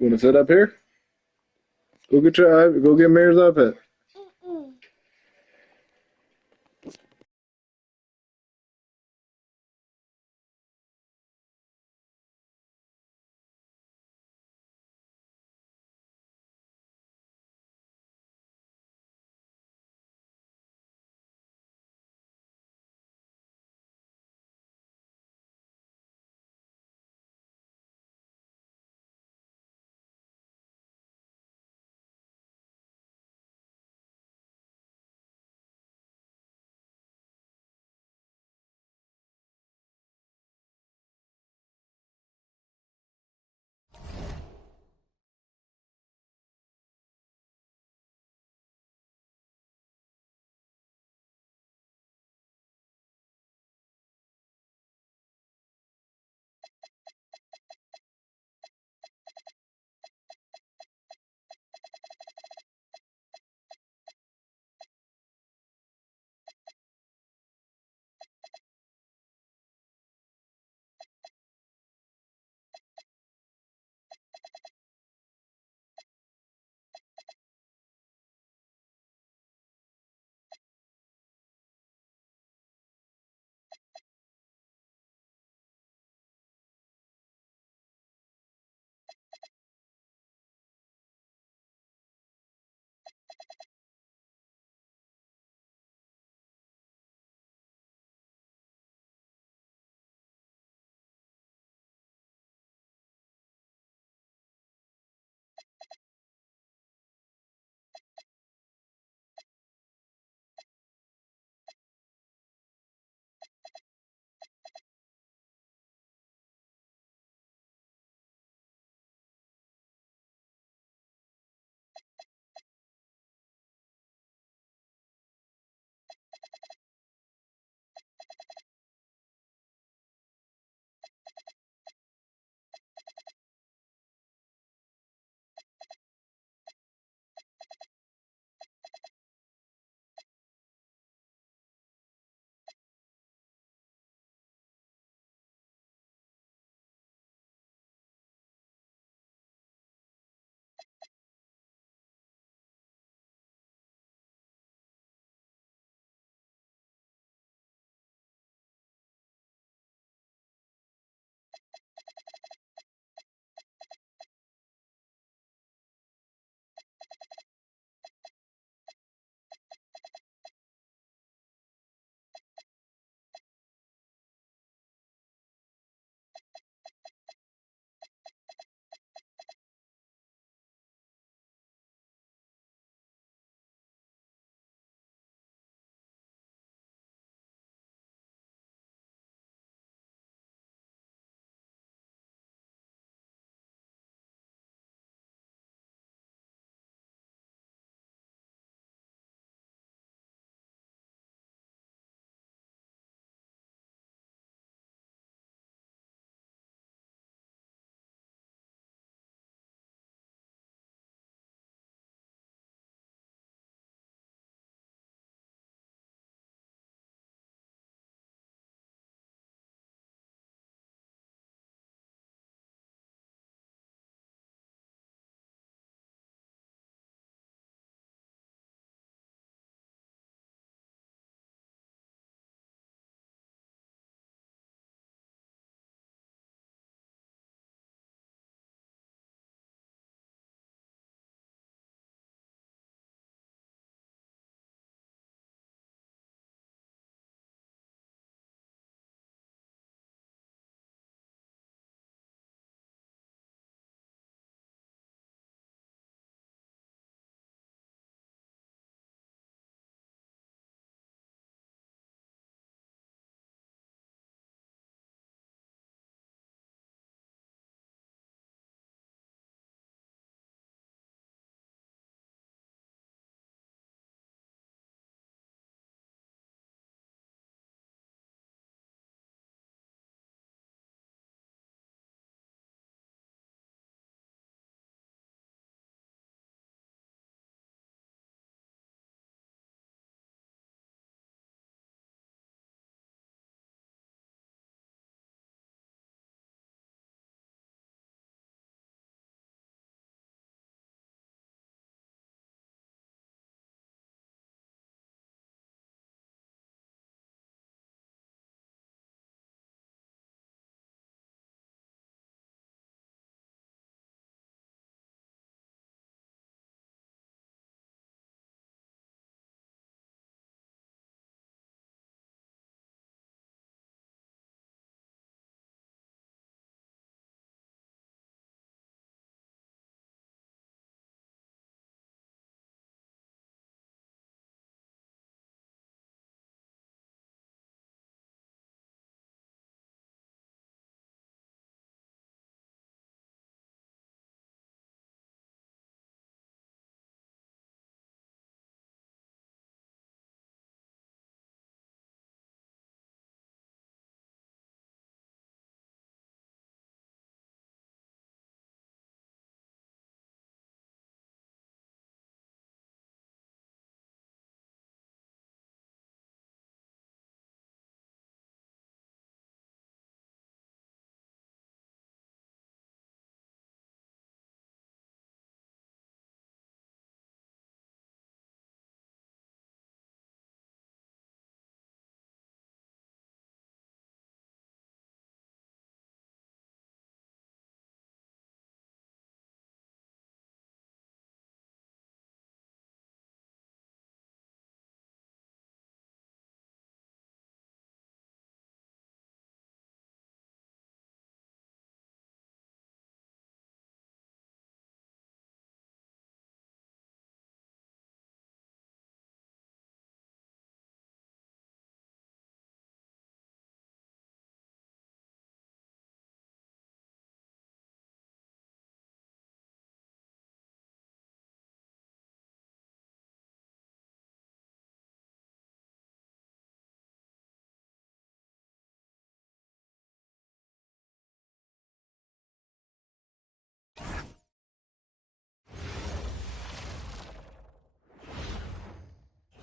You want to sit up here? Go get Mayor's iPad.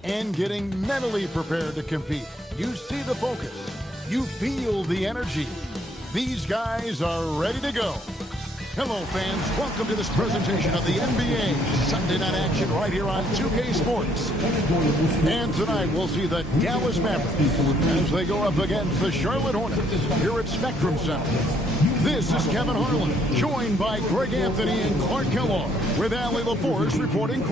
and getting mentally prepared to compete. You see the focus. You feel the energy. These guys are ready to go. Hello, fans. Welcome to this presentation of the NBA Sunday Night Action right here on 2K Sports. And tonight we'll see the Dallas Mavericks as they go up against the Charlotte Hornets here at Spectrum Center. This is Kevin Harlan, joined by Greg Anthony and Clark Kellogg, with Allie LaForce reporting.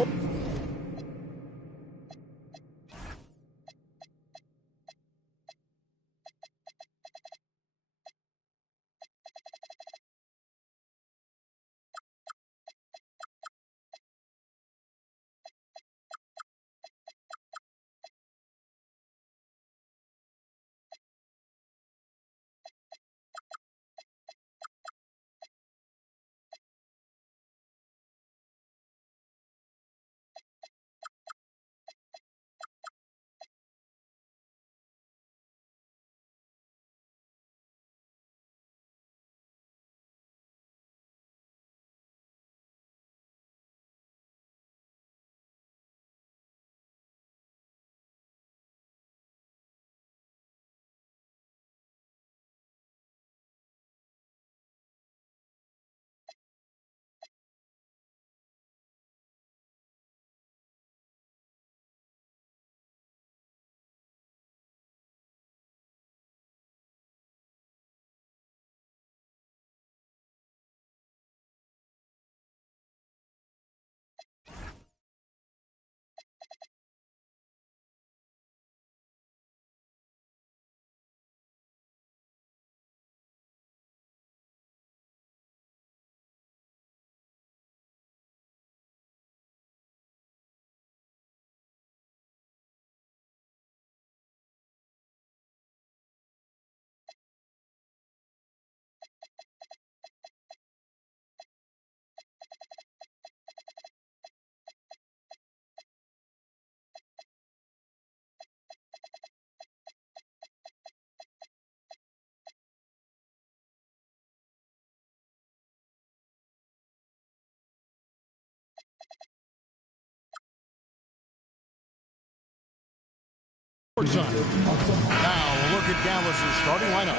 Now, look at Dallas' starting lineup.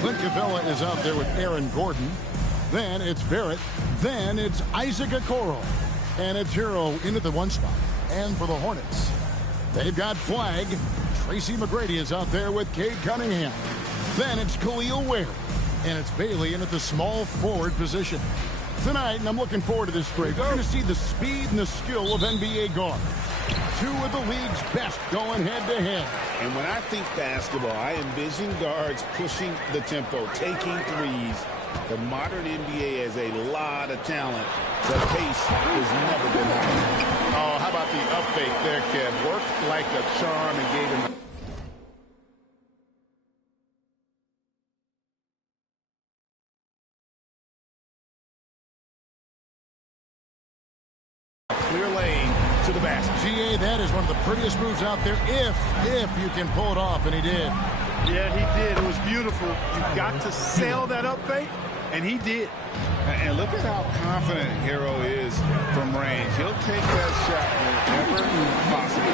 Clint Capella is out there with Aaron Gordon. Then it's Barrett. Then it's Isaac Okoro. And it's Herro into the one spot. And for the Hornets, they've got Flagg. Tracy McGrady is out there with Cade Cunningham. Then it's Khalil Ware. And it's Bailey in at the small forward position. Tonight, and I'm looking forward to this break, we're going to see the speed and the skill of NBA guards. Two of the league's best going head-to-head. And when I think basketball, I envision guards pushing the tempo, taking threes. The modern NBA has a lot of talent. The pace has never been higher. Oh, how about the up fake there, Kev? Worked like a charm and gave him... clear lane to the basket. GA, that is one of the prettiest moves out there, if you can pull it off, and he did. Yeah, he did. It was beautiful. You've got to sell that up fake, and he did. And look at how confident Herro is from range. He'll take that shot whenever possible.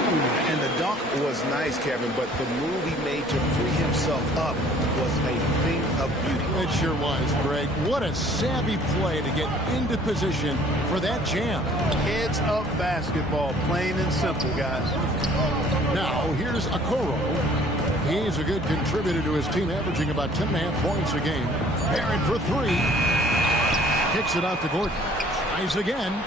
And the dunk was nice, Kevin, but the move he made to free himself up was a thing of beauty. It sure was, Greg. What a savvy play to get into position for that jam. Heads up basketball, plain and simple, guys. Now, here's Okoro. He's a good contributor to his team, averaging about 10.5 points a game. Barrett for three. Kicks it out to Gordon. Tries again.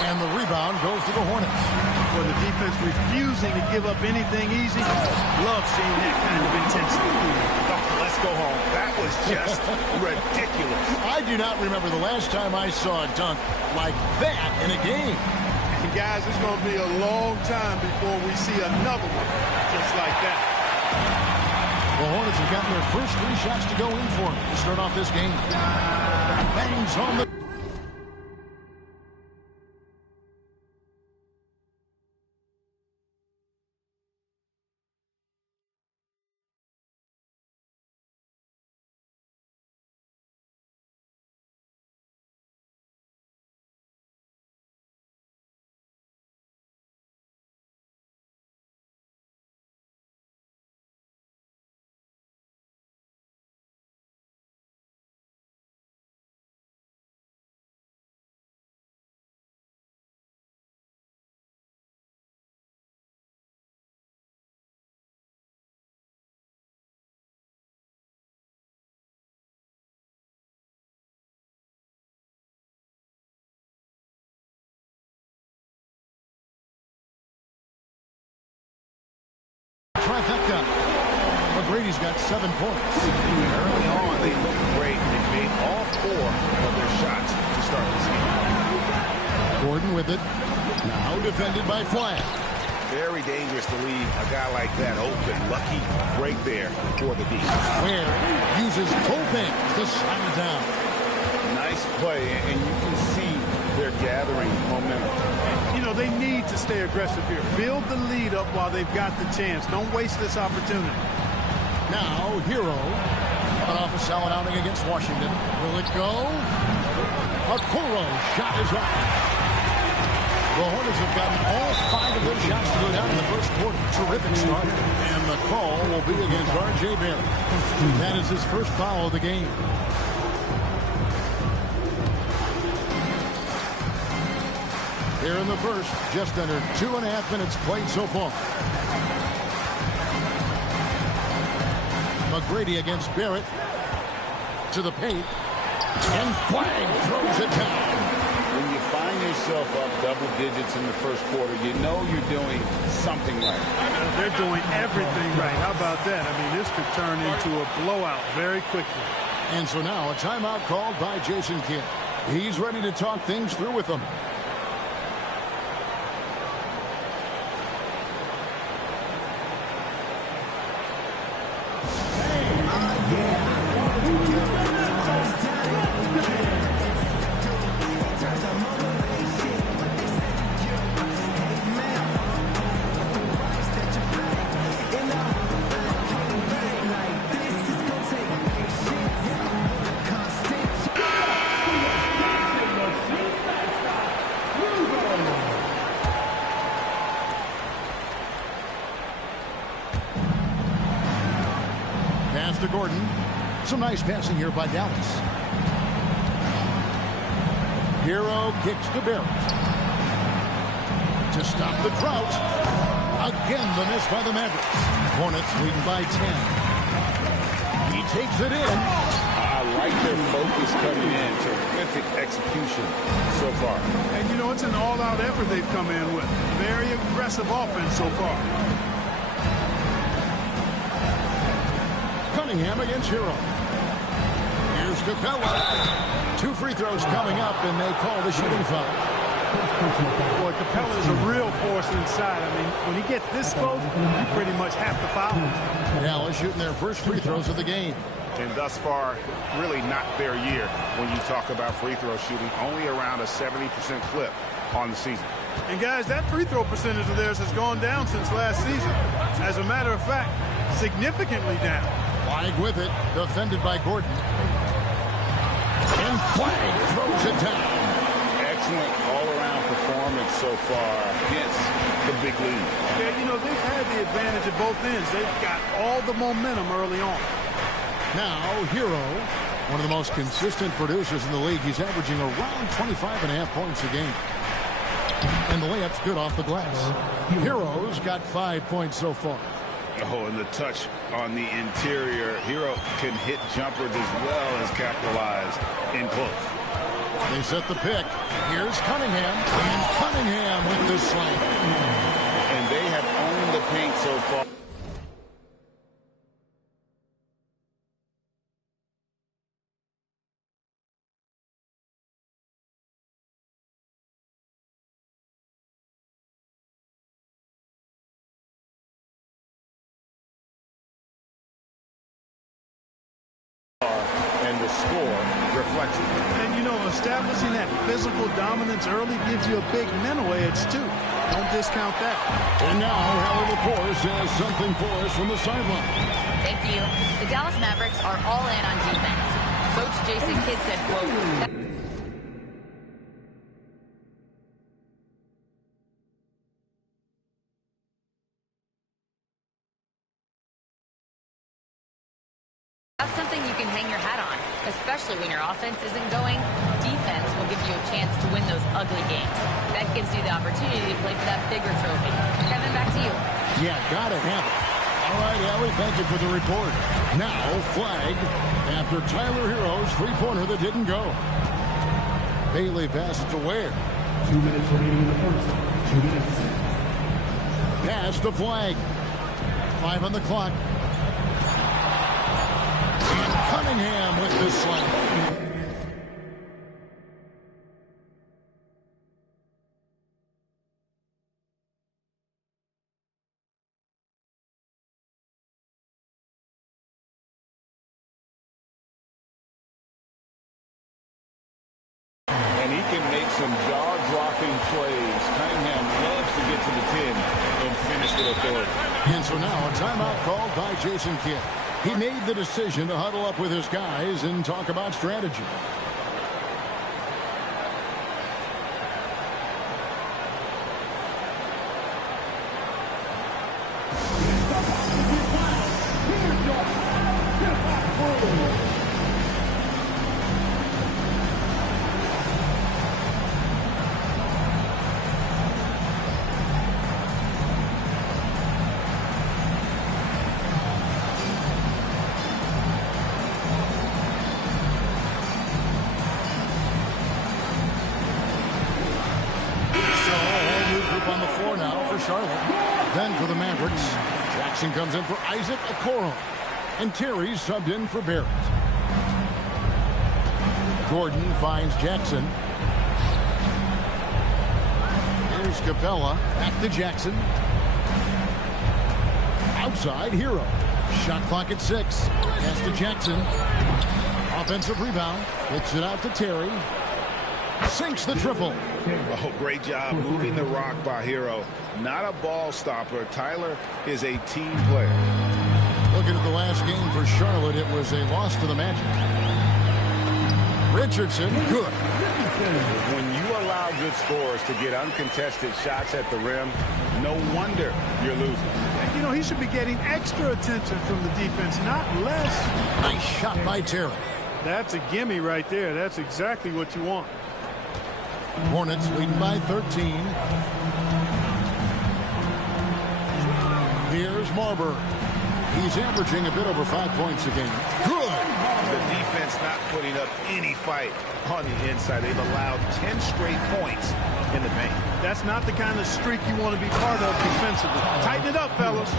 And the rebound goes to the Hornets. For the defense refusing to give up anything easy. Love seeing that kind of intensity. Oh, let's go home. That was just ridiculous. I do not remember the last time I saw a dunk like that in a game. And guys, it's going to be a long time before we see another one just like that. The Hornets have gotten their first 3 shots to go in for them to start off this game. Bangs on the... Trifecta. McGrady's got 7 points. Early on, they looked great. They made all 4 of their shots to start this game. Gordon with it. Now defended by Flagg. Very dangerous to leave a guy like that open. Lucky break there for the D. Ware uses both hands to slam it down. Nice play, and you can see they're gathering momentum. You know, they need to stay aggressive here. Build the lead up while they've got the chance. Don't waste this opportunity. Now, Herro. Coming off a solid outing against Washington. Will it go? Okoro's shot is up. The Hornets have gotten all 5 of their shots to go down in the first quarter. Terrific start. And the call will be against R.J. Barrett. That is his first foul of the game. Here in the first, just under 2.5 minutes played so far. McGrady against Barrett. To the paint. And Flagg throws it down. When you find yourself up double digits in the first quarter, you know you're doing something right. They're doing everything right. How about that? I mean, this could turn into a blowout very quickly. And so now a timeout called by Jason Kidd. He's ready to talk things through with them. To Gordon. Some nice passing here by Dallas. Herro kicks to Barrett. To stop the drought. Again, the miss by the Mavericks. Hornets leading by 10. He takes it in. I like their focus coming in. Terrific execution so far. And, you know, it's an all-out effort they've come in with. Very aggressive offense so far. Cunningham against Herro. Here's Capella. 2 free throws coming up, and they call the shooting foul. Boy, Capella is a real force inside. I mean, when he gets this close, you pretty much have to foul him. Dallas shooting their first free throws of the game. And thus far, really not their year when you talk about free throw shooting. Only around a 70% clip on the season. And, guys, that free throw percentage of theirs has gone down since last season. As a matter of fact, significantly down. Flagg with it, defended by Gordon. And Flagg throws it down. Excellent all-around performance so far against the big lead. Yeah, you know, they've had the advantage at both ends. They've got all the momentum early on. Now, Herro, one of the most consistent producers in the league. He's averaging around 25.5 points a game. And the layup's good off the glass. Herro's got 5 points so far. Oh, and the touch on the interior. Herro can hit jumpers as well as capitalize in close. They set the pick. Here's Cunningham. And Cunningham with the slam. And they have owned the paint so far. the score reflects it. And, you know, establishing that physical dominance early gives you a big mental edge, too. Don't discount that. And now, Hallie LaForce has something for us from the sideline. Thank you. The Dallas Mavericks are all in on defense. Coach Jason Kidd said, quote, that's something you can hang your hat on, especially when your offense isn't going. Defense will give you a chance to win those ugly games. That gives you the opportunity to play for that bigger trophy. Kevin, back to you. Yeah, gotta have it. All right, Allie, thank you for the report. Now, Flagg, after Tyler Herro's three-pointer that didn't go. Bailey passes to Ware. 2 minutes remaining in the first. 2 minutes. Pass to Flagg. 5 on the clock. And Cunningham with the slam. And he can make some jaw-dropping plays. Cunningham loves to get to the 10 and finish with authority. And so now a timeout called by Jason Kidd. He made the decision to huddle up with his guys and talk about strategy. Then for the Mavericks, Jackson comes in for Isaac Okoro. And Terry subbed in for Barrett. Gordon finds Jackson. Here's Capella. Back to Jackson. Outside, Herro. Shot clock at 6. Pass to Jackson. Offensive rebound. Kicks it out to Terry. Sinks the triple. Oh, great job moving the rock by Herro. Not a ball stopper. Tyler is a team player. Looking at the last game for Charlotte, it was a loss to the Magic. Richardson, good. When you allow good scorers to get uncontested shots at the rim, no wonder you're losing. You know, he should be getting extra attention from the defense, not less. Nice shot by Terry. That's a gimme right there. That's exactly what you want. Hornets leading by 13. Here's Marbury. He's averaging a bit over 5 points a game. Good. The defense not putting up any fight on the inside. They've allowed 10 straight points in the paint. That's not the kind of streak you want to be part of defensively. Tighten it up, fellas.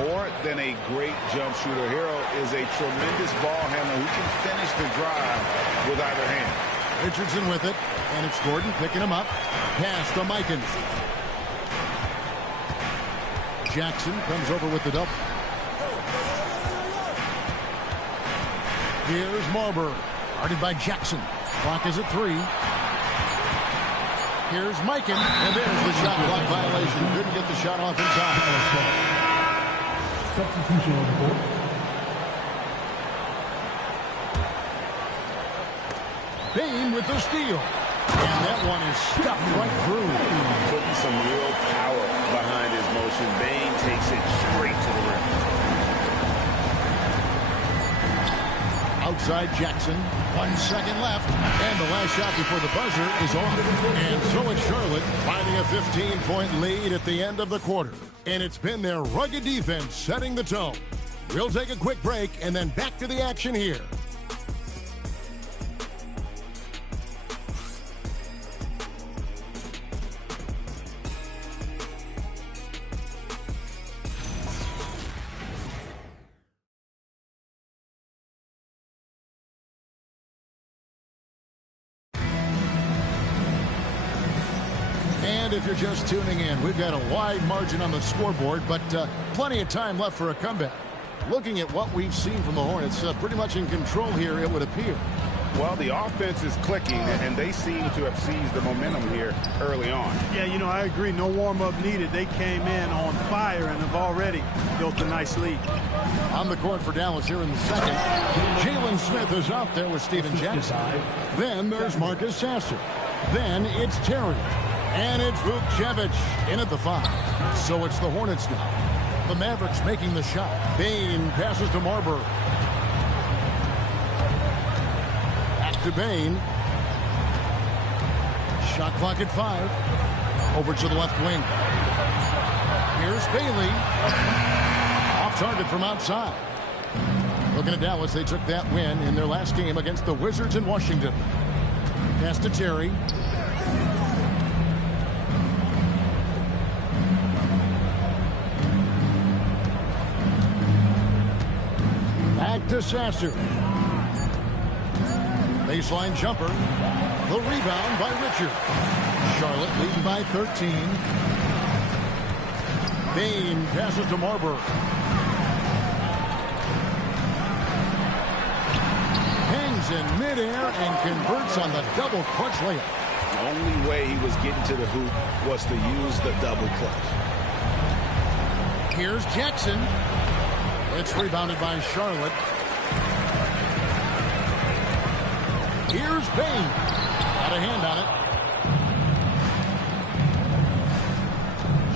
More than a great jump shooter, Herro is a tremendous ball handler who can finish the drive with either hand. Richardson with it, and it's Gordon picking him up. Pass to Mikens. Jackson comes over with the double. Here's Marbury, guarded by Jackson. Clock is at 3. Here's Mikan, and there's the shot clock violation. Couldn't get the shot off in time. Substitution on the board. Bain with the steal. And that one is stuffed right through. Putting some real power behind his motion. Bain takes it straight to the rim. Outside Jackson. 1 second left. And the last shot before the buzzer is off. And so it's Charlotte finding a 15-point lead at the end of the quarter. And it's been their rugged defense setting the tone. We'll take a quick break and then back to the action here. And if you're just tuning in, we've got a wide margin on the scoreboard, but plenty of time left for a comeback. Looking at what we've seen from the Hornets, pretty much in control here, it would appear. Well, the offense is clicking, and they seem to have seized the momentum here early on. Yeah, you know, I agree. No warm-up needed. They came in on fire and have already built a nice lead. On the court for Dallas here in the second. Jalen Smith is out there with Steven Jackson. Then there's Marcus Sasser. Then it's Terry. And it's Vukcevic in at the 5. So it's the Hornets now. The Mavericks making the shot. Bane passes to Marbury. To Bane. Shot clock at 5. Over to the left wing. Here's Bailey. Off target from outside. Looking at Dallas, they took that win in their last game against the Wizards in Washington. Pass to Terry. Back to Sasser. Baseline jumper. The rebound by Richard. Charlotte leading by 13. Bane passes to Marbury. Hangs in midair and converts on the double clutch layup. The only way he was getting to the hoop was to use the double clutch. Here's Jackson. It's rebounded by Charlotte. Here's Bane. Got a hand on it.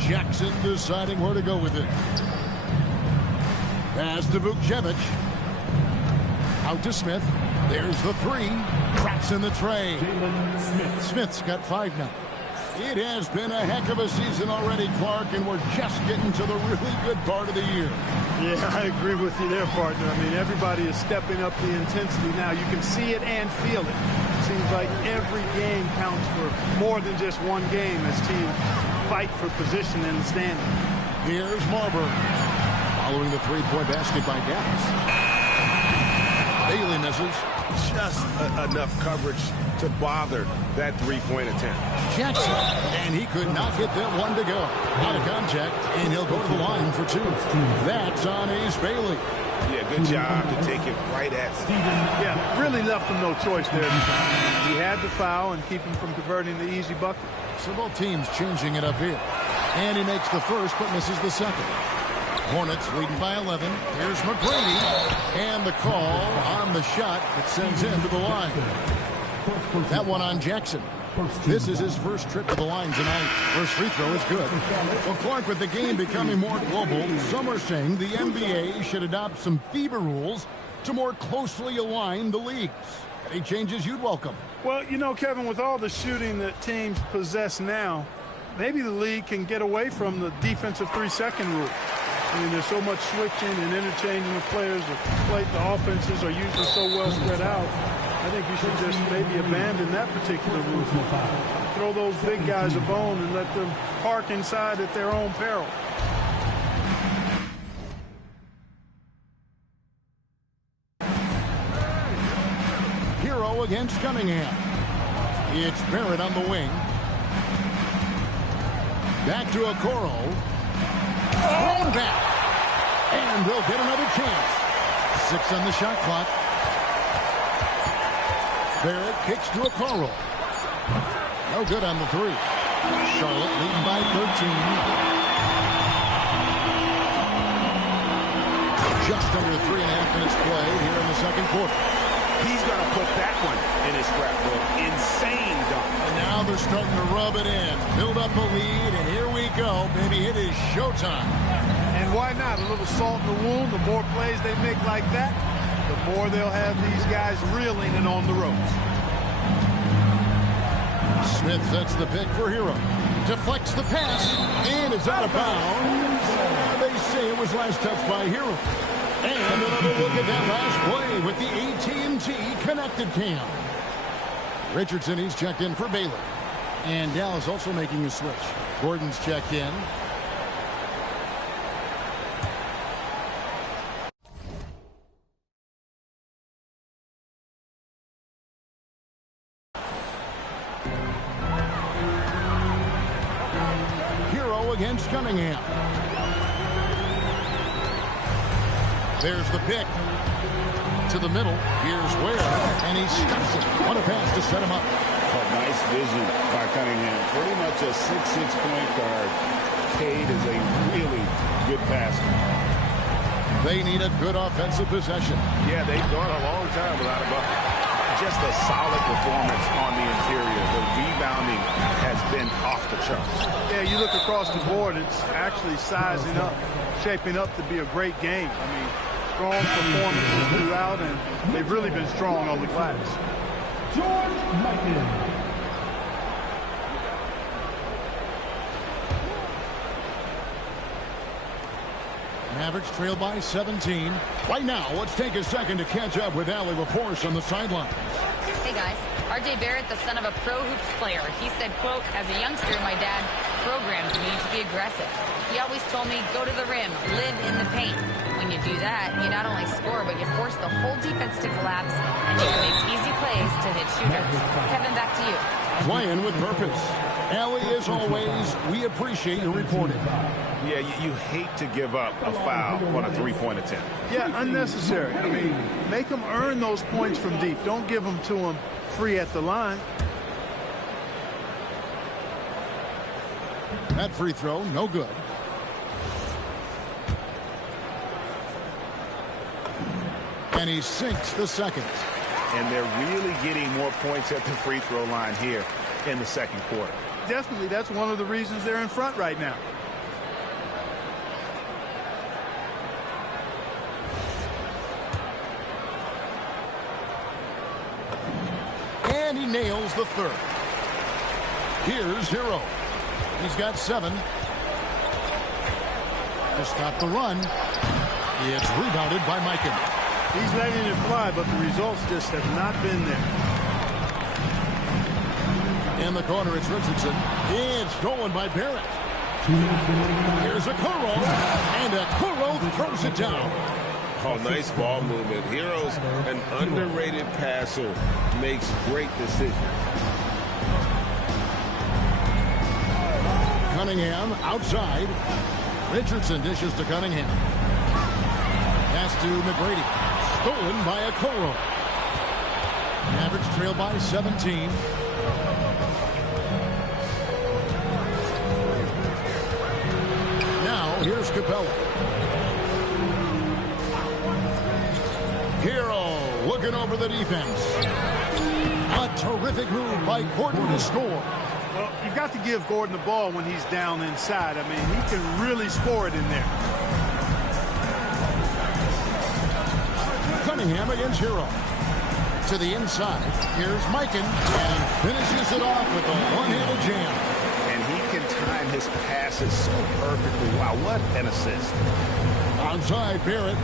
Jackson deciding where to go with it. Pass to Vukcevic. Out to Smith. There's the 3. Cracks in the tray. Smith's got 5 now. It has been a heck of a season already, Clark, and we're just getting to the really good part of the year. Yeah, I agree with you there, partner. I mean, everybody is stepping up the intensity now. You can see it and feel it. Seems like every game counts for more than just one game as teams fight for position in the standing. Here's Marbury. Following the 3-point basket by Dallas. Bailey misses. Just enough coverage to bother that 3-point attempt. Jackson, and he could not get that one to go. Out of contact, and he'll go to the line for 2. That's on Ace Bailey. Yeah, good job to take it right at Steven. Yeah, really left him no choice there. He had to foul and keep him from converting the easy bucket. So both teams changing it up here. And he makes the first, but misses the second. Hornets leading by 11. Here's McGrady. And the call on the shot that sends him to the line. That one on Jackson. This is his first trip to the line tonight. First free throw is good. Well, Clark, with the game becoming more global, some are saying the NBA should adopt some FIBA rules to more closely align the leagues. Any changes you'd welcome? Well, you know, Kevin, with all the shooting that teams possess now, maybe the league can get away from the defensive 3-second rule. I mean, there's so much switching and interchanging of players. The offenses are usually so well spread out. I think you should just maybe abandon that particular rule. Throw those big guys a bone and let them park inside at their own peril. Herro against Cunningham. It's Barrett on the wing. Back to Okoro. Thrown back. And they'll get another chance. 6 on the shot clock. Barrett kicks to Okoro. No good on the 3. Charlotte leading by 13. Just under 3.5 minutes played here in the second quarter. He's going to put that one in his scrapbook. Insane dunk. And now they're starting to rub it in. Build up a lead, and here we go, baby. It is showtime. And why not? A little salt in the wound. The more plays they make like that, the more they'll have these guys reeling and on the ropes. Smith sets the pick for Herro. Deflects the pass, and it's out of bounds. They say it was last touched by Herro. And another look at that last play with the AT&T connected cam. Richardson, he's checked in for Baylor. And Dallas also making a switch. Gordon's checked in. Herro against Cunningham. There's the pick. To the middle. Here's Ware. And he stops it. What a pass to set him up. Nice vision by Cunningham. Pretty much a 6'6" point guard. Cade is a really good passer. They need a good offensive possession. Yeah, they've gone a long time without a bucket. Just a solid performance on the interior. The rebounding has been off the charts. Yeah, you look across the board, it's actually sizing up, shaping up to be a great game. I mean, strong performances throughout, and they've really been strong on the glass. George Mikan. Mavericks trail by 17. Right now, let's take a second to catch up with Allie LaForce on the sideline. Hey guys, RJ Barrett, the son of a pro hoops player. He said, quote, as a youngster, my dad programmed me to be aggressive. He always told me, go to the rim, live in the paint. When you do that, you not only score, but you force the whole defense to collapse, and you can make easy plays to hit shooters. Kevin, back to you. Playing with purpose. Allie, as always, we appreciate your reporting. Yeah, you hate to give up a foul on a three-point attempt. Yeah, unnecessary. I mean, make them earn those points from deep. Don't give them to them free at the line. That free throw, no good. And he sinks the second. And they're really getting more points at the free throw line here in the second quarter. Definitely, that's one of the reasons they're in front right now. And he nails the third. Here's Herro. He's got 7. Just got the run. It's rebounded by Mikan. He's letting it fly, but the results just have not been there. In the corner, it's Richardson. It's stolen by Barrett. Here's Okoro. And Okoro throws it down. Oh, nice ball movement. Herro's an underrated passer. Makes great decisions. Cunningham outside. Richardson dishes to Cunningham. Pass to McGrady. Stolen by Okoro. Mavericks trail by 17. Now here's Capella. Herro looking over the defense. A terrific move by Gordon to score. Well, you've got to give Gordon the ball when he's down inside. I mean, he can really score it in there. Cunningham against Herro. To the inside. Here's Mikan. And he finishes it off with a one-handed jam. And he can time his passes so perfectly. Wow, what an assist. Outside Barrett.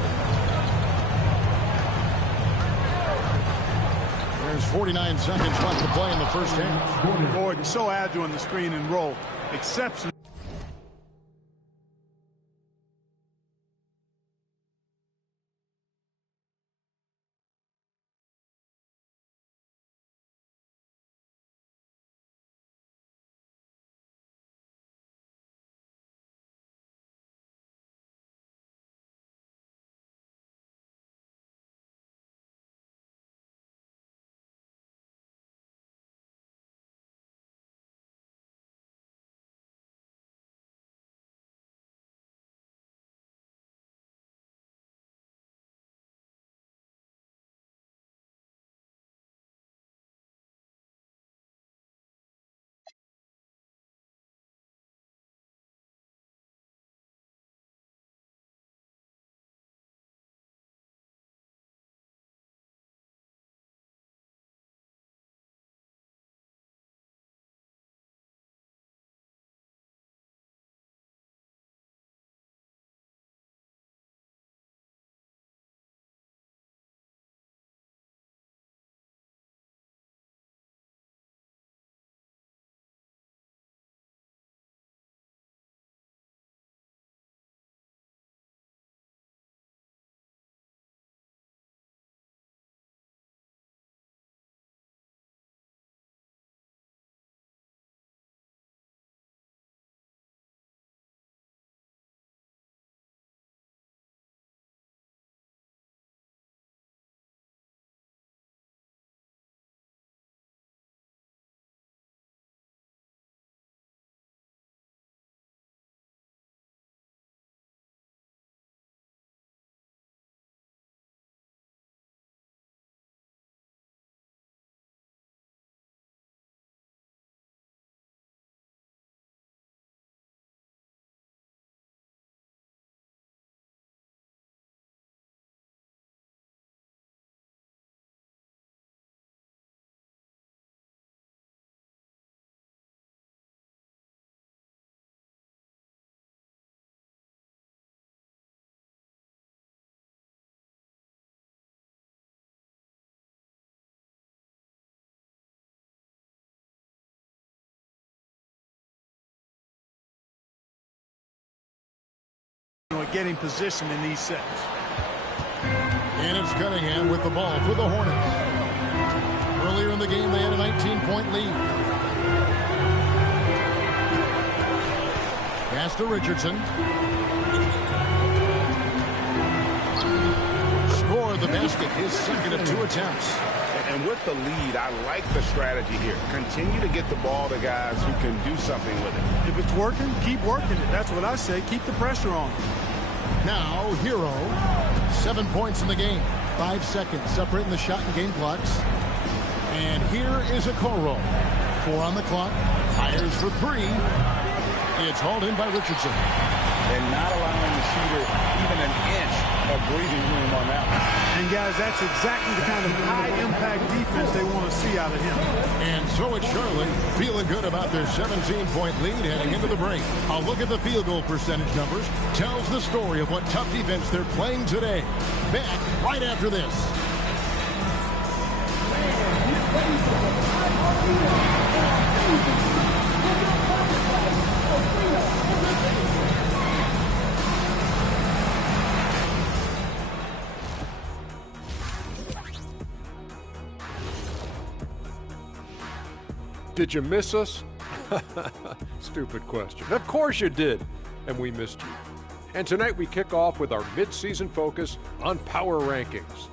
There's 49 seconds left to play in the first half. Gordon so agile in the screen and roll. Exceptional. getting position in these sets. And it's Cunningham with the ball for the Hornets. Earlier in the game, they had a 19-point lead. Pass to Richardson. Scored the basket, his second of 2 attempts. And with the lead, I like the strategy here. Continue to get the ball to guys who can do something with it. If it's working, keep working it. That's what I say. Keep the pressure on. Now, Herro, 7 points in the game. 5 seconds separating the shot and game clocks. And here is Okoro. 4 on the clock. Fires for 3. It's hauled in by Richardson. And not allowing the shooter even an inch of breathing room on that one. And, guys, that's exactly the kind of high-impact defense they want to see out of him. And so it's Charlotte feeling good about their 17-point lead heading into the break. A look at the field goal percentage numbers tells the story of what tough defense they're playing today. Back right after this. Did you miss us? Stupid question. Of course you did, and we missed you. And tonight we kick off with our mid-season focus on power rankings.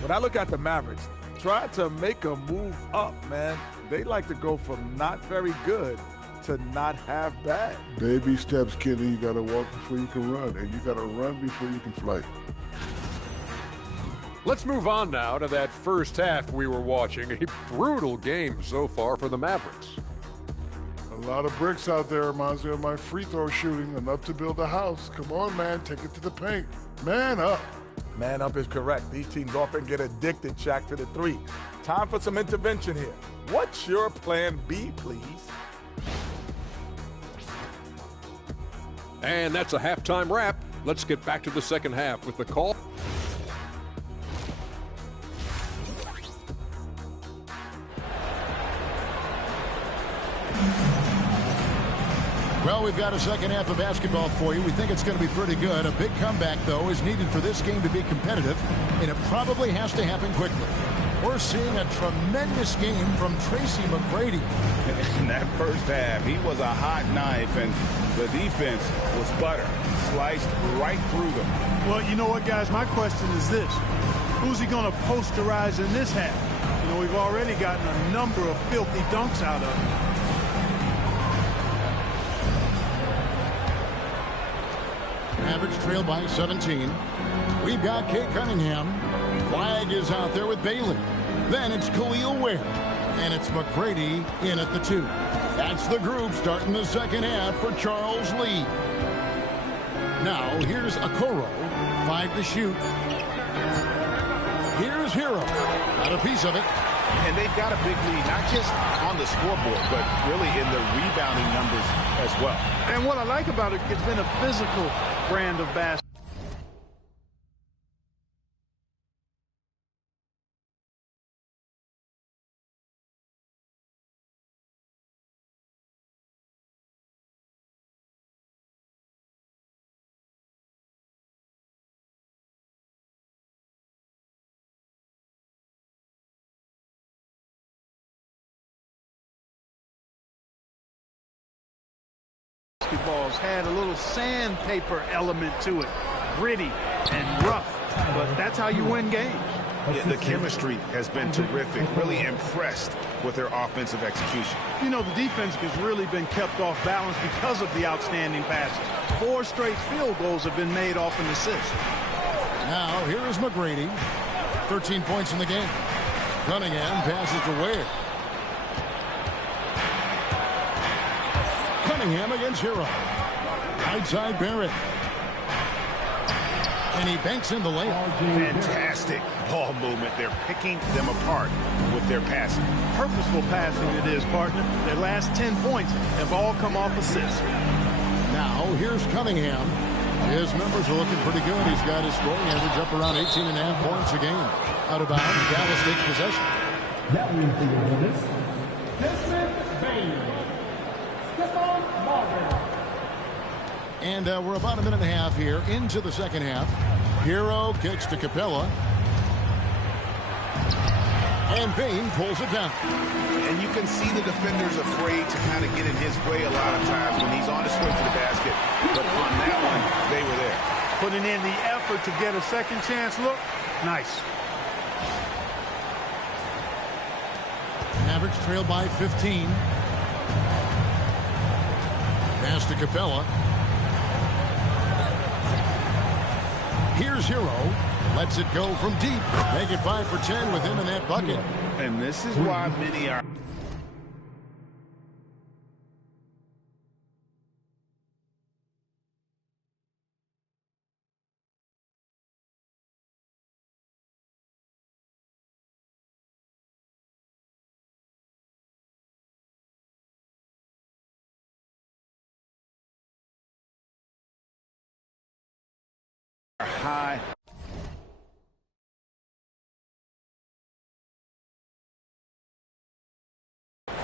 When I look at the Mavericks, try to make a move up, man. They like to go from not very good to not half bad. Baby steps, kiddy. You got to walk before you can run, and you got to run before you can fly. Let's move on now to that first half we were watching. A brutal game so far for the Mavericks. A lot of bricks out there reminds me of my free throw shooting, enough to build a house. Come on, man, take it to the paint. Man up. Man up is correct. These teams often get addicted, Shaq, to the 3. Time for some intervention here. What's your plan B, please? And that's a halftime wrap. Let's get back to the second half with the call. Well, we've got a second half of basketball for you. We think it's going to be pretty good. A big comeback, though, is needed for this game to be competitive, and it probably has to happen quickly. We're seeing a tremendous game from Tracy McGrady. In that first half, he was a hot knife, and the defense was butter. Sliced right through them. Well, you know what, guys? My question is this. Who's he going to posterize in this half? You know, we've already gotten a number of filthy dunks out of him. Mavericks trail by 17. We've got Kate Cunningham. Flagg is out there with Bailey. Then it's Khalil Ware. And it's McGrady in at the 2. That's the group starting the second half for Charles Lee. Now, here's Okoro. 5 to shoot. Here's Herro. Got a piece of it. And they've got a big lead, not just on the scoreboard, but really in the rebounding numbers as well. And what I like about it, it's been a physical brand of basketball. Basketball's had a little sandpaper element to it, gritty and rough, but that's how you win games. Yeah, the chemistry has been terrific. Really impressed with their offensive execution. You know, the defense has really been kept off balance because of the outstanding passes. 4 straight field goals have been made off an assist. Now, here is McGrady. 13 points in the game. Cunningham passes to Ware. Cunningham against Herro. Right side Barrett. And he banks in the layup. Fantastic ball movement. They're picking them apart with their passing. Purposeful passing it is, partner. Their last 10 points have all come off assists. Now, here's Cunningham. His numbers are looking pretty good. He's got his scoring average up around 18.5 points a game. Out of bounds, Dallas takes possession. That win for your winners. Desmond Bain. Stephon Marbury. And we're about a minute and a half here into the second half. Herro kicks to Capella. And Payne pulls it down. And you can see the defender's afraid to kind of get in his way a lot of times when he's on his way to the basket. But on that one, they were there. Putting in the effort to get a second chance look. Nice. Mavericks trail by 15. Pass to Capella. Here's Herro. Lets it go from deep. Make it 5 for 10 with him in that bucket. And this is why many are... high.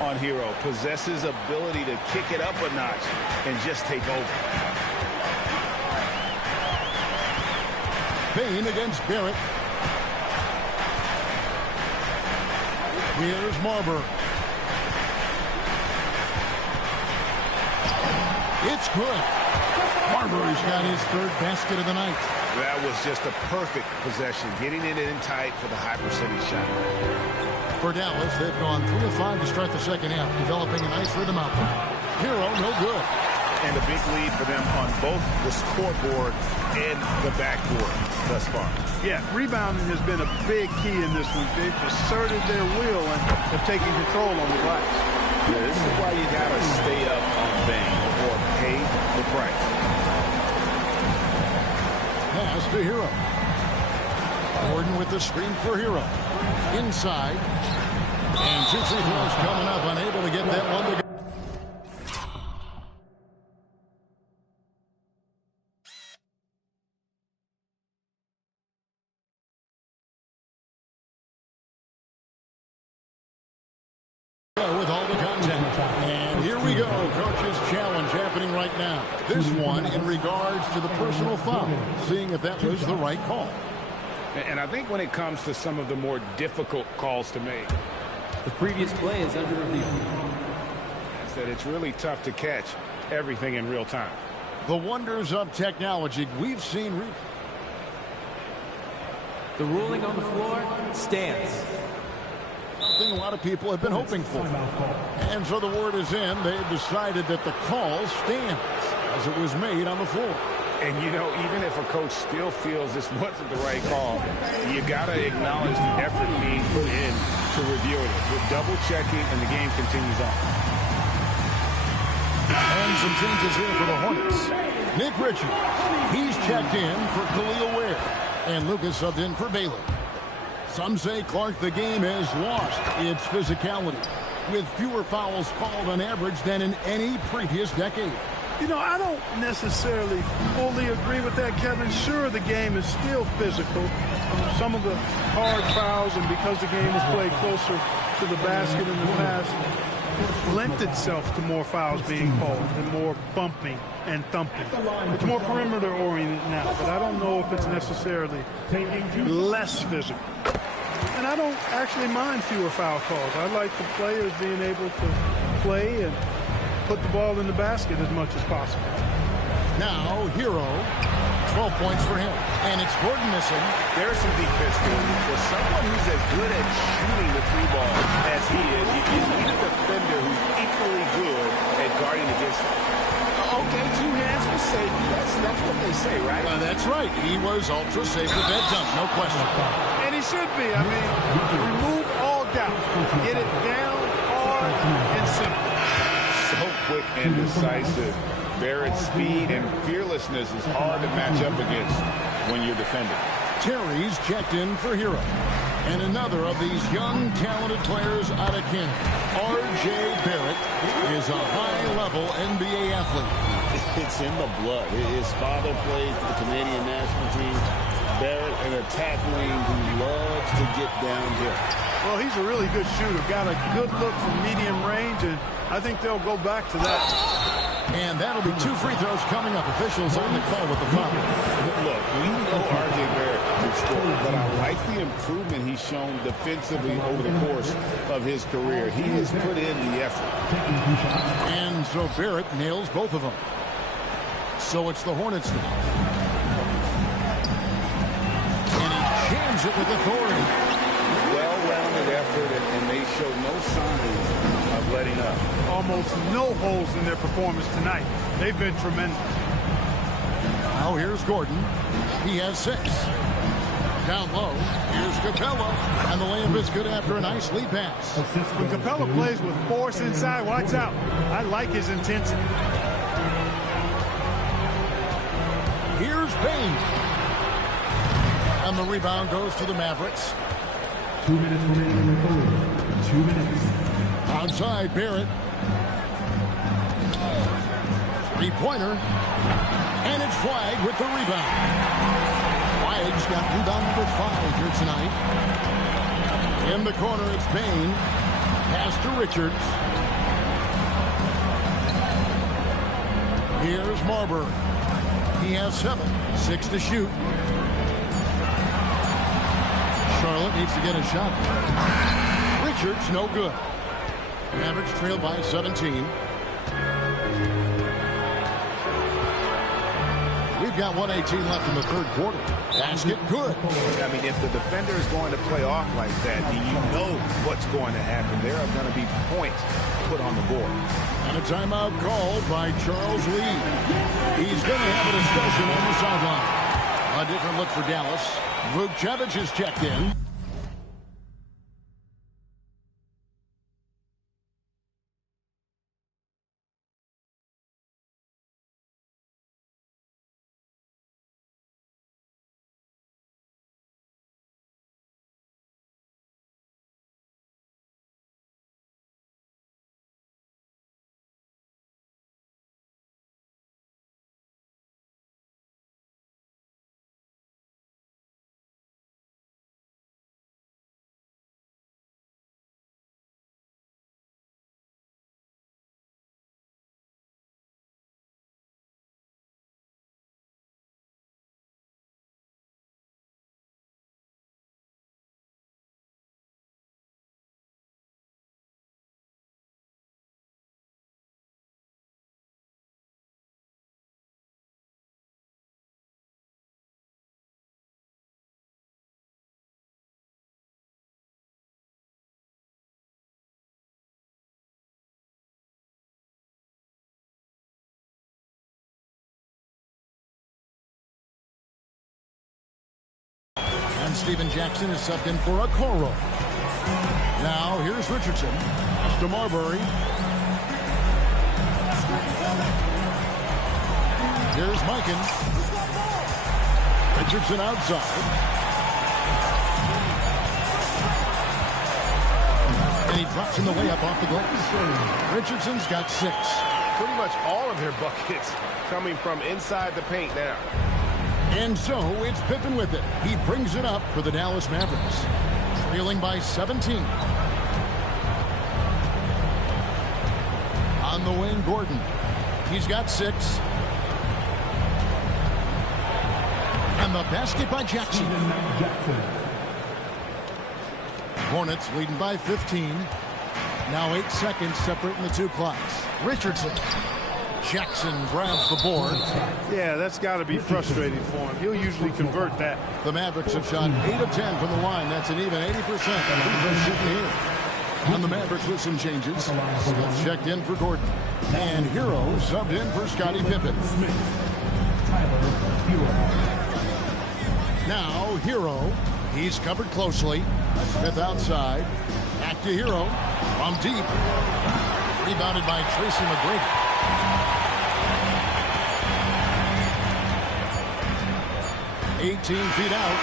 On Herro, possesses ability to kick it up a notch and just take over. Payne against Barrett. Here's Marbury. It's good. Marbury's got his third basket of the night. That was just a perfect possession, getting it in tight for the high percentage shot. For Dallas, they've gone 3 of 5 to start the second half, developing a nice rhythm out there. Herro, no good. And a big lead for them on both the scoreboard and the backboard thus far. Yeah, rebounding has been a big key in this one. They've asserted their will and have taken control on the glass. Yeah, this is why you got to stay up on Bane or pay the price. Pass to Herro. Gordon with the screen for Herro. Inside. And 2 free throws coming up. Unable to get that one to go. With all the content. And here we go. Coach's challenge happening right now. This one in regards to the personal foul. Seeing if that was the right call. And I think when it comes to some of the more difficult calls to make, The previous play is under review. is that it's really tough to catch everything in real time. The wonders of technology we've seen. The ruling on the floor stands. Something a lot of people have been hoping for. And so the word is in. They've decided that the call stands as it was made on the floor. And, you know, even if a coach still feels this wasn't the right call, you got to acknowledge the effort being put in to reviewing it. With double-checking, and the game continues on. And some changes here for the Hornets. Nick Richards, he's checked in for Khalil Ware. And Lucas subbed in for Baylor. Some say, Clark, the game has lost its physicality, with fewer fouls called on average than in any previous decade. You know, I don't necessarily fully agree with that, Kevin. Sure, the game is still physical. Some of the hard fouls, and because the game was played closer to the basket in the past, lent itself to more fouls being called and more bumping and thumping. It's more perimeter-oriented now, but I don't know if it's necessarily less physical. And I don't actually mind fewer foul calls. I like the players being able to play and put the ball in the basket as much as possible. Now, Herro, 12 points for him. And it's Gordon missing. There's some defense for someone who's as good at shooting the three ball as he is. You need a defender who's equally good at guarding against him. Okay, 2 hands for safety. That's what they say, right? That's right. He was ultra safe with that dunk, no question. And he should be. I mean, remove all doubt. Get it down, hard, and simple. So quick and decisive. Barrett's speed and fearlessness is hard to match up against when you're defending. Terry's checked in for Herro. And another of these young, talented players out of Canada, R.J. Barrett, is a high-level NBA athlete. It's in the blood. His father played for the Canadian national team. Barrett, an attack wing who loves to get downhill. Well, he's a really good shooter. Got a good look from medium range, and I think they'll go back to that. And that'll be 2 free throws coming up. Officials on the call with the foul. Look, we know R.J. Barrett can score, but I like the improvement he's shown defensively over the course of his career. He has put in the effort. And so Barrett nails both of them. So it's the Hornets now. And he jams it with authority. Well-rounded effort, and they show no signs of letting up. Almost no holes in their performance tonight. They've been tremendous. Now here's Gordon. He has 6. Down low, here's Capella. And the layup is good after a nice lead pass. When Capella plays with force inside, watch out. I like his intensity. Here's Payne. And the rebound goes to the Mavericks. 2 minutes remaining in the third. 2 minutes. Outside, Barrett. 3-pointer. And it's Flagg with the rebound. Flagg's got rebound number 5 here tonight. In the corner, it's Payne. Pass to Richards. Here's Marbury. He has 7. 6 to shoot. Charlotte needs to get a shot. Richards, no good. Mavericks trail by 17. We've got 1:18 left in the third quarter. Basket good. I mean, if the defender is going to play off like that, then you know what's going to happen. There are going to be points put on the board. And a timeout called by Charles Lee. He's going to have a discussion on the sideline. A different look for Dallas. Vukcevic is checked in. And Steven Jackson is subbed in for a Coro. Now here's Richardson. To Marbury. Here's Mikan. Richardson outside. And he drops in the layup off the glass. Richardson's got 6. Pretty much all of their buckets coming from inside the paint now. And so it's Pippen with it. He brings it up for the Dallas Mavericks. Trailing by 17. On the wing, Gordon. He's got 6. And the basket by Jackson. Hornets leading by 15. Now 8 seconds separating the 2 clocks. Richardson. Jackson grabs the board. Yeah, that's got to be frustrating for him. He'll usually convert that. The Mavericks have shot 8 of 10 from the line. That's an even 80%. Here. And the Mavericks with some changes. Smith checked in for Gordon. And Herro subbed in for Scottie Pippen. Now Herro. He's covered closely. Smith outside. Back to Herro. From deep. Rebounded by Tracy McGrady. 18 feet out,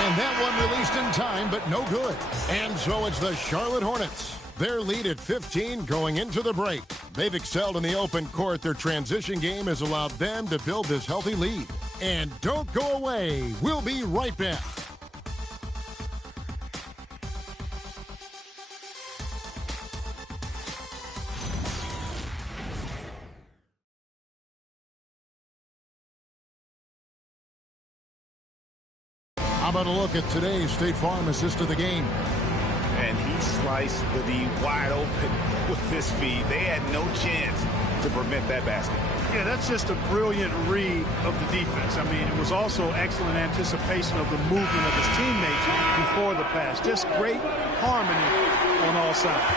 and that one released in time, but no good. And so it's the Charlotte Hornets. Their lead at 15 going into the break. They've excelled in the open court. Their transition game has allowed them to build this healthy lead. And don't go away. We'll be right back. How about a look at today's State Farm assist of the game? And he sliced the D wide open with this feed. They had no chance to prevent that basket. Yeah, that's just a brilliant read of the defense. I mean, it was also excellent anticipation of the movement of his teammates before the pass. Just great harmony on all sides.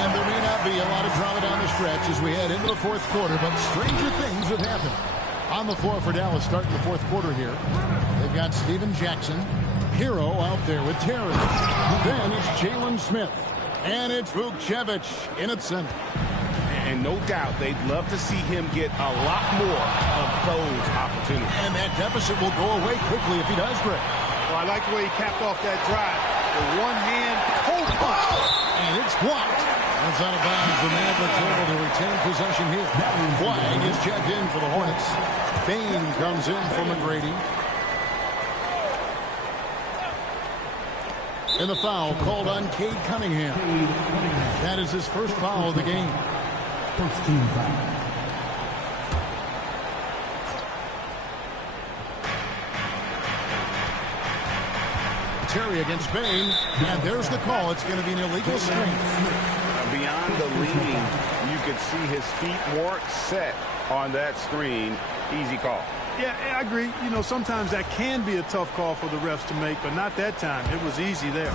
And there may not be a lot of drama down the stretch as we head into the fourth quarter, but stranger things have happened. On the floor for Dallas starting the fourth quarter here. They've got Steven Jackson. Herro out there with Terry. Then it's Jalen Smith. And it's Vukcevic in at center. And no doubt they'd love to see him get a lot more of those opportunities. And that deficit will go away quickly if he does, Greg. Well, I like the way he capped off that drive. The one-hand cold punch. And it's blocked. That's out of bounds. The Mavericks able to retain possession here. Flagg is checked in for the Hornets. Bain comes in for McGrady. And the foul called on Cade Cunningham. That is his first foul of the game. First team foul. Terry against Bain. And there's the call. It's going to be an illegal screen. Beyond the leaning, you could see his feet weren't set on that screen. Easy call. Yeah, I agree. You know, sometimes that can be a tough call for the refs to make, but not that time. It was easy there.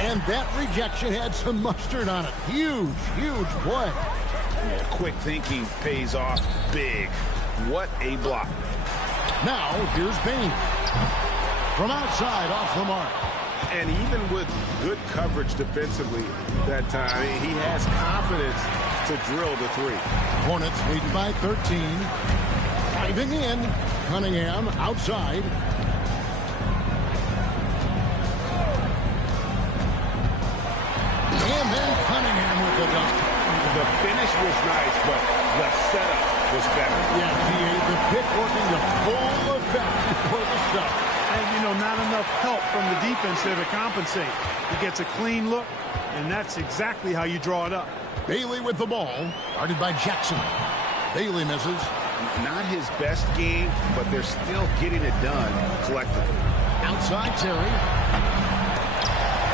And that rejection had some mustard on it. Huge, huge play. Yeah, quick thinking pays off big. What a block. Now, here's Bain. From outside, off the mark. And even with good coverage defensively that time, he has confidence to drill the three. Hornets leading by 13. Diving in. Cunningham outside. And then Cunningham with the dunk. The finish was nice, but the setup was better. Yeah, the pick working to full effect before the stuff. And, you know, not enough help from the defense there to compensate. He gets a clean look, and that's exactly how you draw it up. Bailey with the ball, guarded by Jackson. Bailey misses. Not his best game, but they're still getting it done collectively. Outside Terry.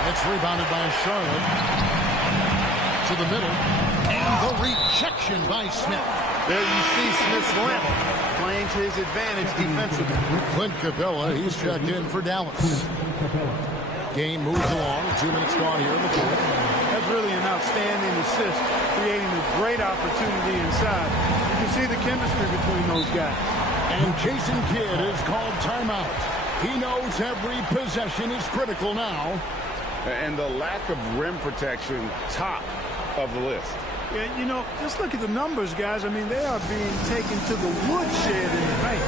It's rebounded by Charlotte. To the middle. And the rejection by Smith. There you see Smith's level playing to his advantage defensively. Clint Capella, he's checked in for Dallas. Game moves along. 2 minutes gone here in the fourth. That's really an outstanding assist, creating a great opportunity inside. You can see the chemistry between those guys. And Jason Kidd is called timeout. He knows every possession is critical now. And the lack of rim protection, top of the list. Yeah, you know, just look at the numbers, guys. I mean, they are being taken to the woodshed in the paint.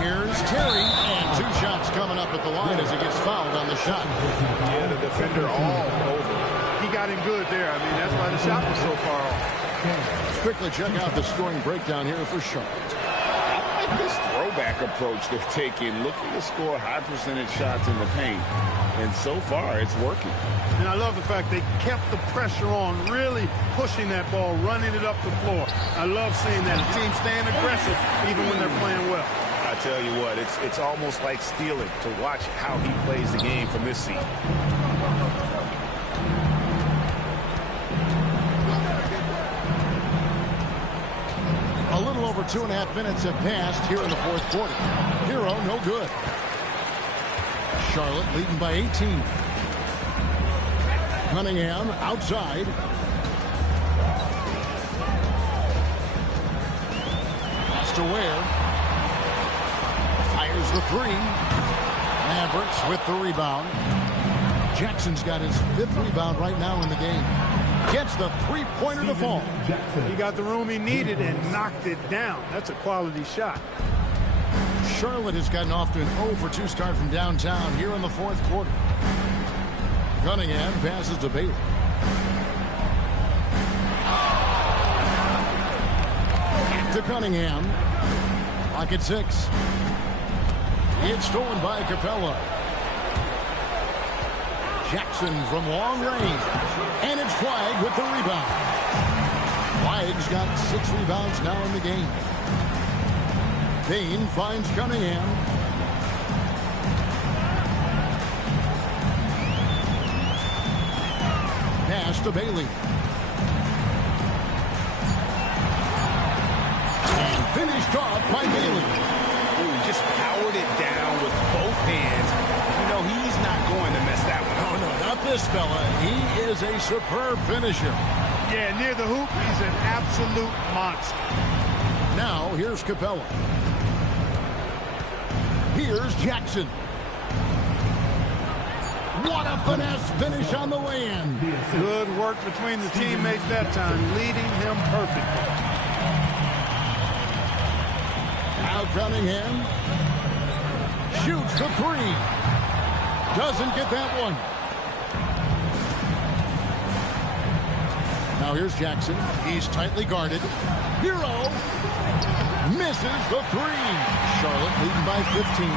Here's Terry, and 2 shots coming up at the line as he gets fouled on the shot. Yeah, the defender all over. He got him good there. I mean, that's why the shot was so far off. Let's quickly check out the scoring breakdown here for Charlotte. I like this throwback approach they're taking, looking to score high percentage shots in the paint. And so far, it's working. And I love the fact they kept the pressure on, really pushing that ball, running it up the floor. I love seeing that. The team staying aggressive even when they're playing well. I tell you what, it's almost like stealing to watch how he plays the game from this seat. A little over 2.5 minutes have passed here in the fourth quarter. Herro, no good. Charlotte leading by 18. Cunningham outside. Pass to Ware. Fires the three. Mavericks with the rebound. Jackson's got his 5th rebound right now in the game. Gets the three-pointer to fall. He got the room he needed and knocked it down. That's a quality shot. Charlotte has gotten off to an 0-for-2 start from downtown here in the fourth quarter. Cunningham passes to Bailey. To Cunningham. Clock at 6. It's stolen by Capella. Jackson from long range. And it's Flagg with the rebound. Flagg's got 6 rebounds now in the game. Payne finds Cunningham. Pass to Bailey. And finished off by Bailey. Ooh, just powered it down with both hands. You know, he's not going to miss that one. Oh, no, not this fella. He is a superb finisher. Yeah, near the hoop, he's an absolute monster. Now, here's Capella. Here's Jackson. What a finesse finish on the way-in. Good work between the teammates that time, leading him perfectly. Now Cunningham shoots the 3. Doesn't get that one. Now here's Jackson. He's tightly guarded. Herro misses the 3. Charlotte leading by 15.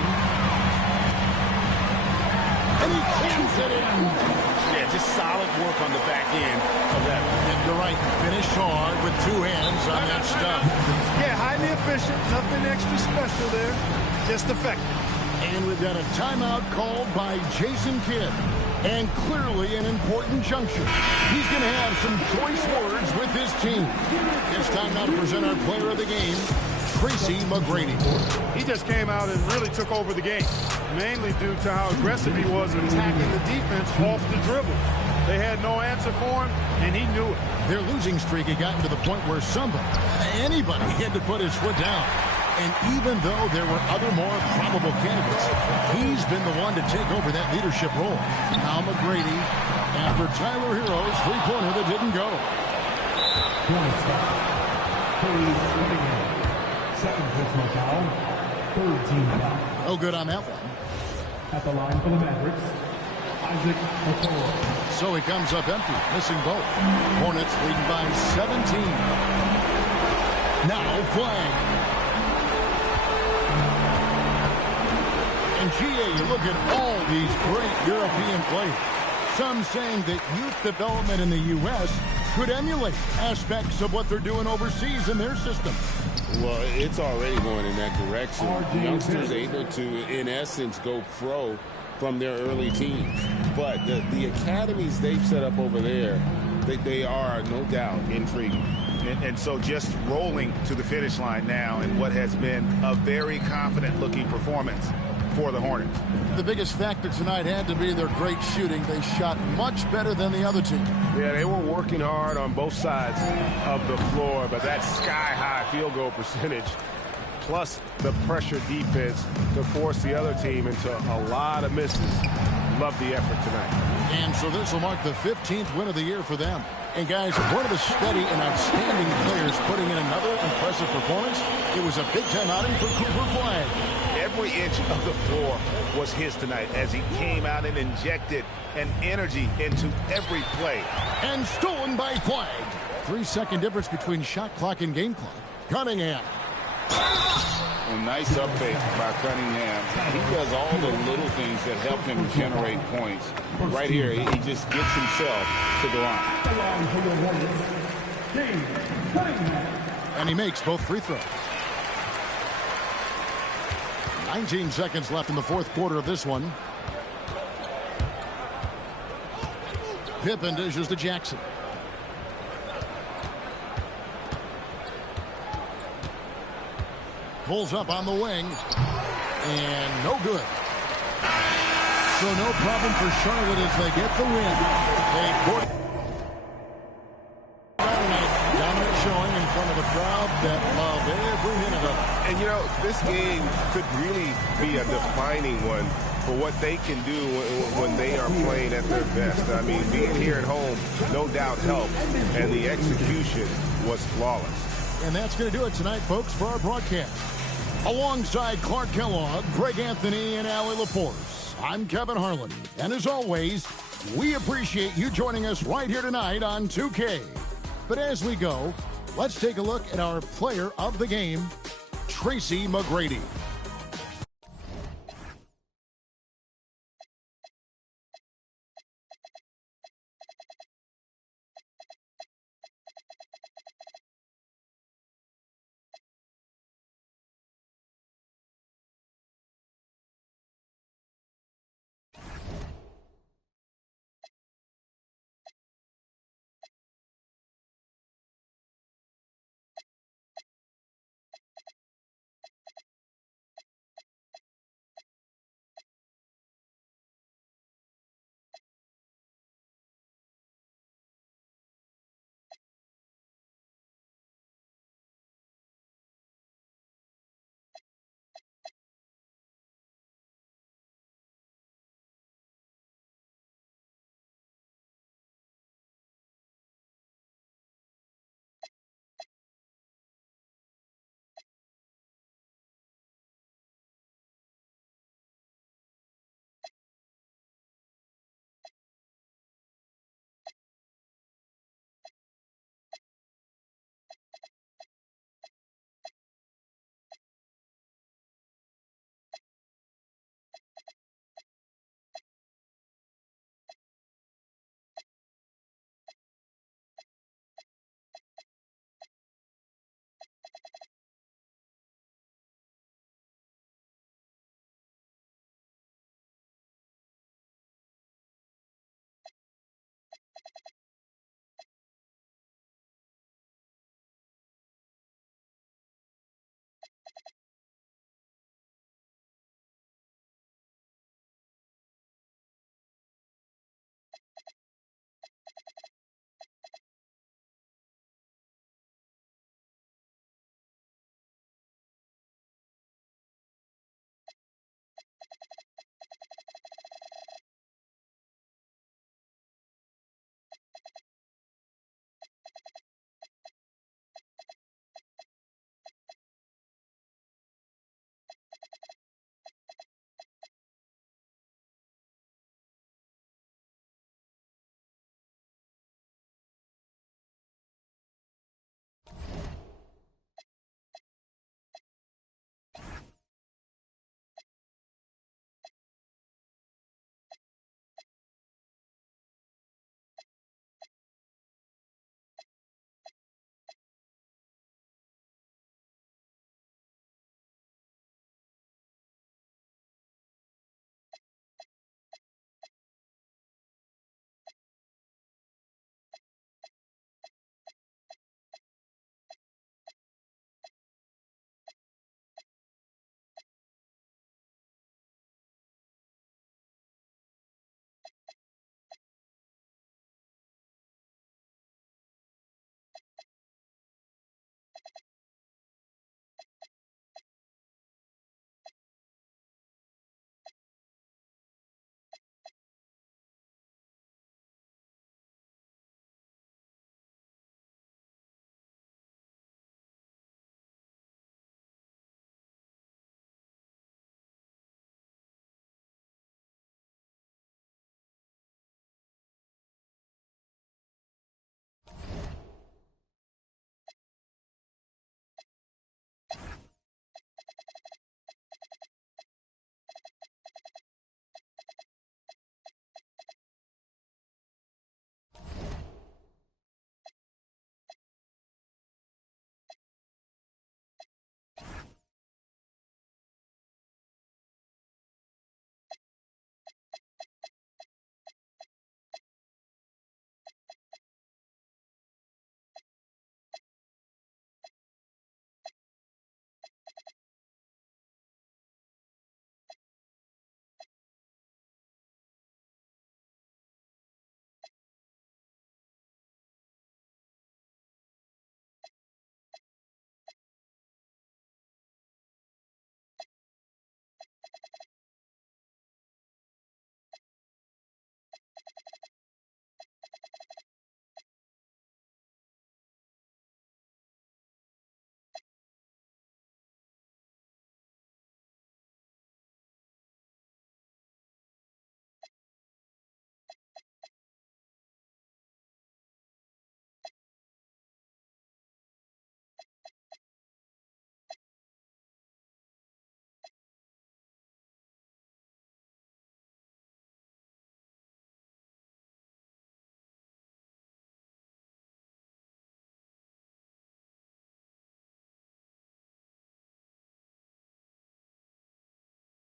And he jams it in. Yeah, just solid work on the back end of that. And you're right. Finish hard with 2 hands on that stuff. Yeah, highly efficient. Nothing extra special there. Just effective. And we've got a timeout called by Jason Kidd. And clearly an important juncture. He's going to have some choice words with his team. It's time now to present our player of the game, Tracy McGrady. He just came out and really took over the game, mainly due to how aggressive he was attacking the defense off the dribble. They had no answer for him, and he knew it. Their losing streak had gotten to the point where anybody had to put his foot down. And even though there were other more probable candidates, he's been the one to take over that leadership role. Now McGrady, after Tyler Herro's three-pointer that didn't go. Second personal foul. Third team foul. No good on that one. At the line for the Mavericks, Isaac Okoro. So he comes up empty, missing both. Hornets leading by 17. Now Flagg. And GA, you look at all these great European players. Some saying that youth development in the U.S. could emulate aspects of what they're doing overseas in their system. Well, it's already going in that direction. Youngsters able to, in essence, go pro from their early teens. But the academies they've set up over there, they are, no doubt, intriguing. And so just rolling to the finish line now in what has been a very confident-looking performance for the Hornets. The biggest factor tonight had to be their great shooting. They shot much better than the other team. Yeah, they were working hard on both sides of the floor, but that sky-high field goal percentage plus the pressure defense to force the other team into a lot of misses. Love the effort tonight. And so this will mark the 15th win of the year for them. And guys, one of the steady and outstanding players putting in another impressive performance, it was a big-time outing for Cooper Flagg. Every inch of the floor was his tonight as he came out and injected an energy into every play. And stolen by Flagg. 3-second difference between shot clock and game clock. Cunningham. A nice upfake by Cunningham. He does all the little things that help him generate points. Right here, he just gets himself to the line. And he makes both free throws. 19 seconds left in the fourth quarter of this one. Pippen dishes to Jackson. Pulls up on the wing. And no good. So no problem for Charlotte as they get the win. Dominant showing in front of a crowd that loved every minute of it. And, you know, this game could really be a defining one for what they can do when they are playing at their best. I mean, being here at home, no doubt helped, and the execution was flawless. And that's going to do it tonight, folks, for our broadcast. Alongside Clark Kellogg, Greg Anthony, and Allie Laporte, I'm Kevin Harlan. And as always, we appreciate you joining us right here tonight on 2K. But as we go, let's take a look at our player of the game, Tracy McGrady.